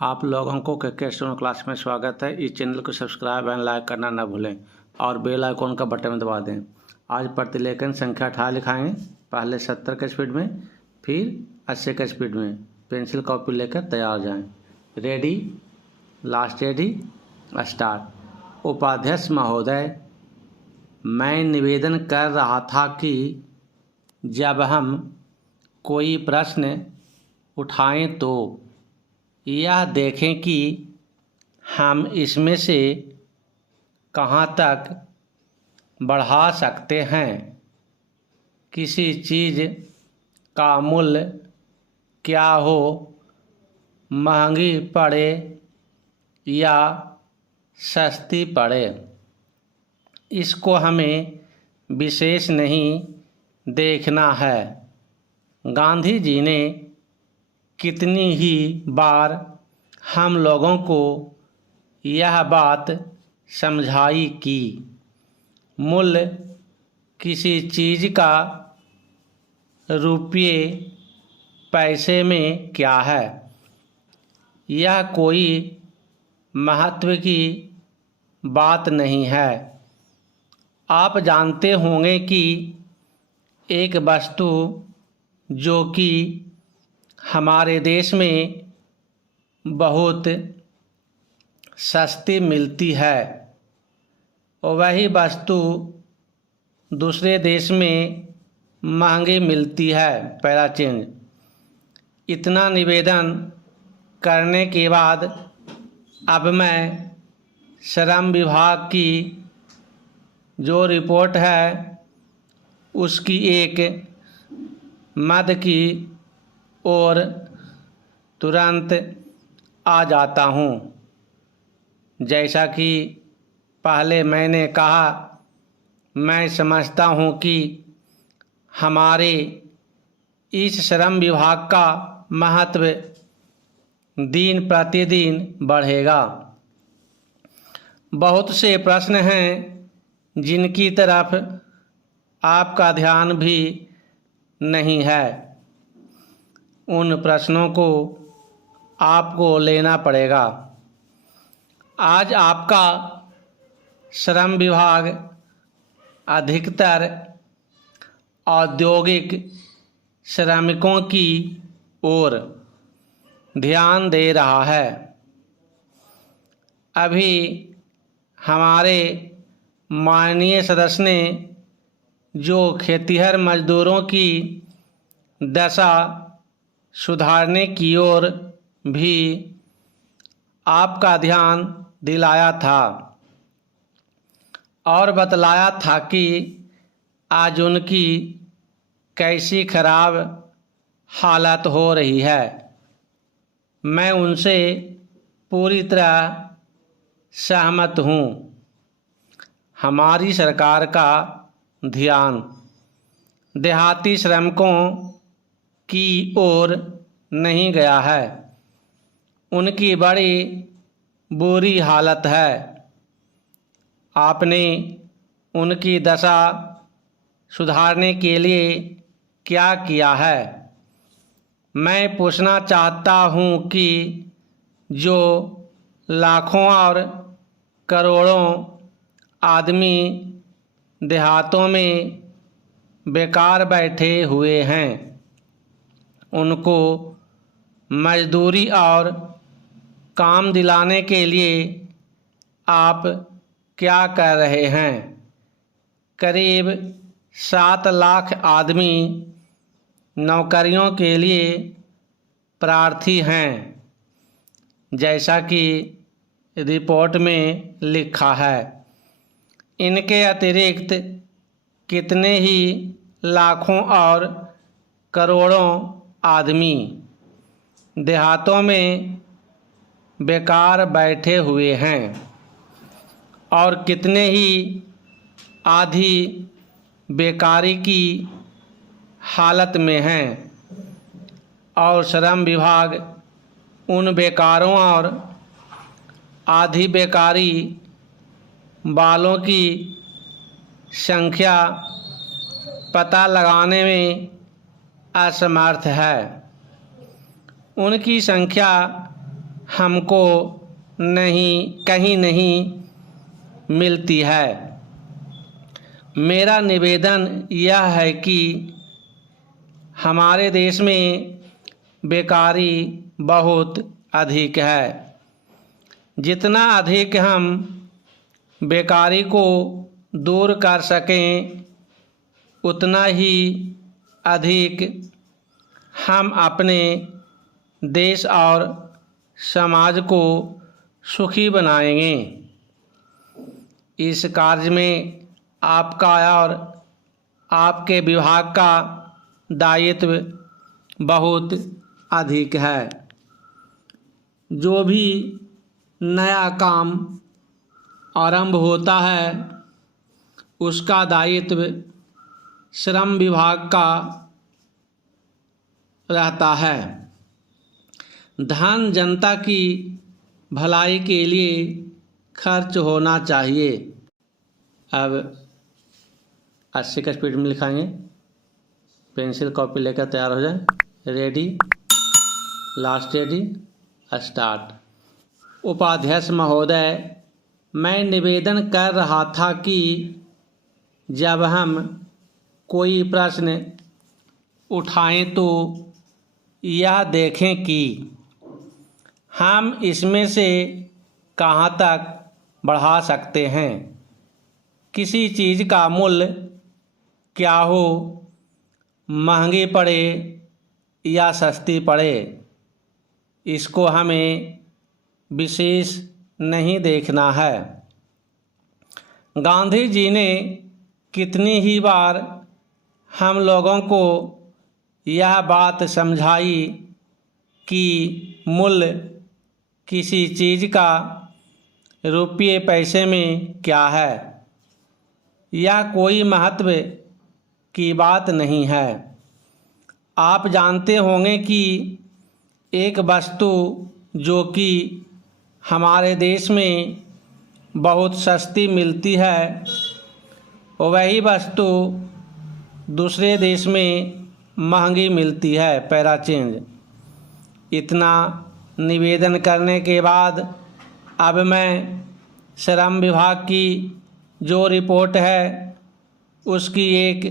आप लोगों को के स्टूडेंट क्लास में स्वागत है। इस चैनल को सब्सक्राइब एंड लाइक करना ना भूलें और बेल आइकॉन का बटन दबा दें। आज प्रतिलेखन संख्या 18 लिखाएंगे। पहले 70 के स्पीड में, फिर 80 के स्पीड में। पेंसिल कॉपी लेकर तैयार हो जाएं। Ready, last ready, start. उपाध्यक्ष महोदय, मैं निवेदन कर रहा था कि जब हम कोई प्रश्न उठाएं तो यह देखें कि हम इसमें से कहाँ तक बढ़ा सकते हैं। किसी चीज़ का मूल्य क्या हो, महंगी पड़े या सस्ती पड़े, इसको हमें विशेष नहीं देखना है। गांधी जी ने कितनी ही बार हम लोगों को यह बात समझाई कि मूल्य किसी चीज़ का रुपये पैसे में क्या है, यह कोई महत्व की बात नहीं है। आप जानते होंगे कि एक वस्तु जो कि हमारे देश में बहुत सस्ती मिलती है, वही वस्तु दूसरे देश में महंगी मिलती है। पहला चेंज। इतना निवेदन करने के बाद अब मैं श्रम विभाग की जो रिपोर्ट है उसकी एक मद की और तुरंत आ जाता हूँ। जैसा कि पहले मैंने कहा, मैं समझता हूँ कि हमारे इस श्रम विभाग का महत्व दिन प्रतिदिन बढ़ेगा। बहुत से प्रश्न हैं जिनकी तरफ आपका ध्यान भी नहीं है। उन प्रश्नों को आपको लेना पड़ेगा। आज आपका श्रम विभाग अधिकतर औद्योगिक श्रमिकों की ओर ध्यान दे रहा है। अभी हमारे माननीय सदस्य ने जो खेतिहर मजदूरों की दशा सुधारने की ओर भी आपका ध्यान दिलाया था और बतलाया था कि आज उनकी कैसी खराब हालत हो रही है। मैं उनसे पूरी तरह सहमत हूँ। हमारी सरकार का ध्यान देहाती श्रमिकों की ओर नहीं गया है। उनकी बड़ी बुरी हालत है। आपने उनकी दशा सुधारने के लिए क्या किया है? मैं पूछना चाहता हूँ कि जो लाखों और करोड़ों आदमी देहातों में बेकार बैठे हुए हैं, उनको मजदूरी और काम दिलाने के लिए आप क्या कर रहे हैं? करीब 7 लाख आदमी नौकरियों के लिए प्रार्थी हैं, जैसा कि रिपोर्ट में लिखा है। इनके अतिरिक्त कितने ही लाखों और करोड़ों आदमी देहातों में बेकार बैठे हुए हैं और कितने ही आधी बेकारी की हालत में हैं, और श्रम विभाग उन बेकारों और आधी बेकारी वालों की संख्या पता लगाने में असमर्थ है। उनकी संख्या हमको कहीं नहीं मिलती है। मेरा निवेदन यह है कि हमारे देश में बेकारी बहुत अधिक है। जितना अधिक हम बेकारी को दूर कर सकें उतना ही अधिक हम अपने देश और समाज को सुखी बनाएंगे। इस कार्य में आपका और आपके विभाग का दायित्व बहुत अधिक है। जो भी नया काम आरंभ होता है उसका दायित्व श्रम विभाग का रहता है। धन जनता की भलाई के लिए खर्च होना चाहिए। अब 80 का स्पीड में लिखाएंगे। पेंसिल कॉपी लेकर तैयार हो जाए। Ready, last ready, start. उपाध्यक्ष महोदय, मैं निवेदन कर रहा था कि जब हम कोई प्रश्न उठाएं तो यह देखें कि हम इसमें से कहाँ तक बढ़ा सकते हैं। किसी चीज़ का मूल्य क्या हो, महंगी पड़े या सस्ती पड़े, इसको हमें विशेष नहीं देखना है। गांधी जी ने कितनी ही बार हम लोगों को यह बात समझाई कि मूल्य किसी चीज़ का रुपये पैसे में क्या है, यह कोई महत्व की बात नहीं है। आप जानते होंगे कि एक वस्तु जो कि हमारे देश में बहुत सस्ती मिलती है, वही वस्तु दूसरे देश में महंगी मिलती है। Para change. इतना निवेदन करने के बाद अब मैं श्रम विभाग की जो रिपोर्ट है उसकी एक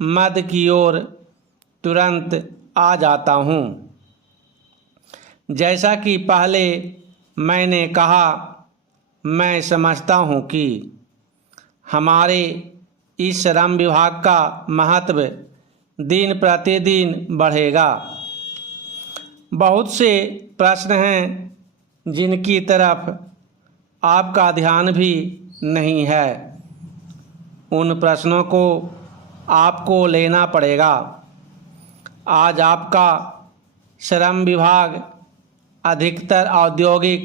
मद की ओर तुरंत आ जाता हूँ। जैसा कि पहले मैंने कहा, मैं समझता हूँ कि हमारे इस श्रम विभाग का महत्व दिन प्रतिदिन बढ़ेगा। बहुत से प्रश्न हैं जिनकी तरफ आपका ध्यान भी नहीं है। उन प्रश्नों को आपको लेना पड़ेगा। आज आपका श्रम विभाग अधिकतर औद्योगिक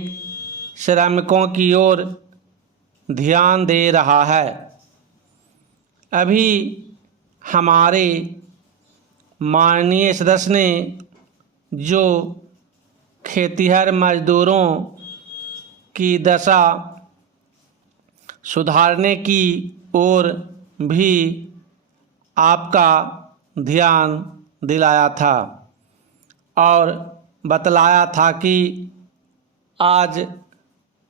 श्रमिकों की ओर ध्यान दे रहा है। अभी हमारे माननीय सदस्य ने जो खेतिहर मजदूरों की दशा सुधारने की ओर भी आपका ध्यान दिलाया था और बतलाया था कि आज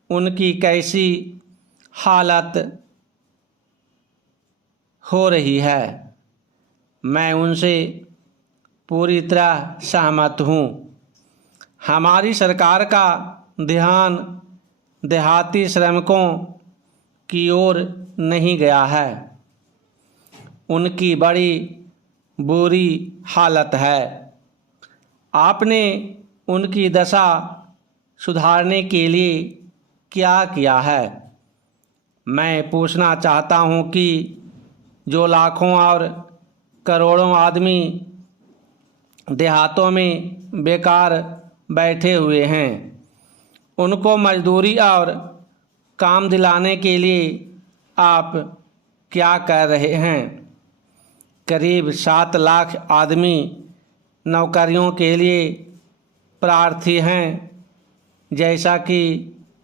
उनकी कैसी हालत हो रही है। मैं उनसे पूरी तरह सहमत हूँ। हमारी सरकार का ध्यान देहाती श्रमिकों की ओर नहीं गया है। उनकी बड़ी बुरी हालत है। आपने उनकी दशा सुधारने के लिए क्या किया है? मैं पूछना चाहता हूँ कि जो लाखों और करोड़ों आदमी देहातों में बेकार बैठे हुए हैं, उनको मजदूरी और काम दिलाने के लिए आप क्या कर रहे हैं? करीब 7 लाख आदमी नौकरियों के लिए प्रार्थी हैं, जैसा कि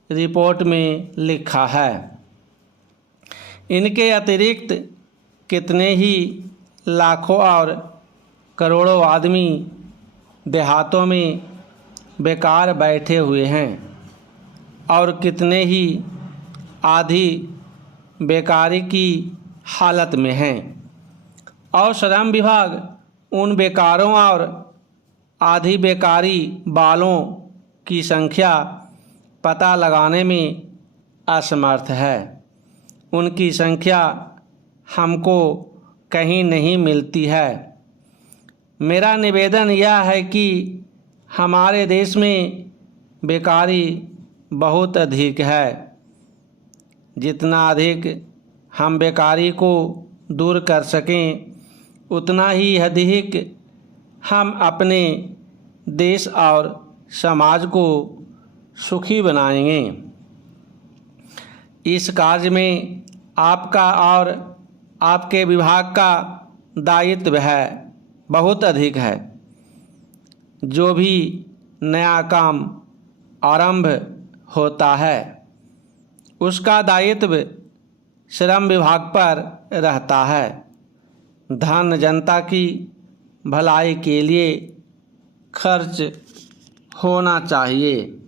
रिपोर्ट में लिखा है। इनके अतिरिक्त कितने ही लाखों और करोड़ों आदमी देहातों में बेकार बैठे हुए हैं और कितने ही आधी बेकारी की हालत में हैं और श्रम विभाग उन बेकारों और आधी बेकारी वालों की संख्या पता लगाने में असमर्थ है। उनकी संख्या हमको कहीं नहीं मिलती है। मेरा निवेदन यह है कि हमारे देश में बेकारी बहुत अधिक है। जितना अधिक हम बेकारी को दूर कर सकें उतना ही अधिक हम अपने देश और समाज को सुखी बनाएंगे। इस कार्य में आपका और आपके विभाग का दायित्व है बहुत अधिक है। जो भी नया काम आरंभ होता है उसका दायित्व श्रम विभाग पर रहता है। धन जनता की भलाई के लिए खर्च होना चाहिए।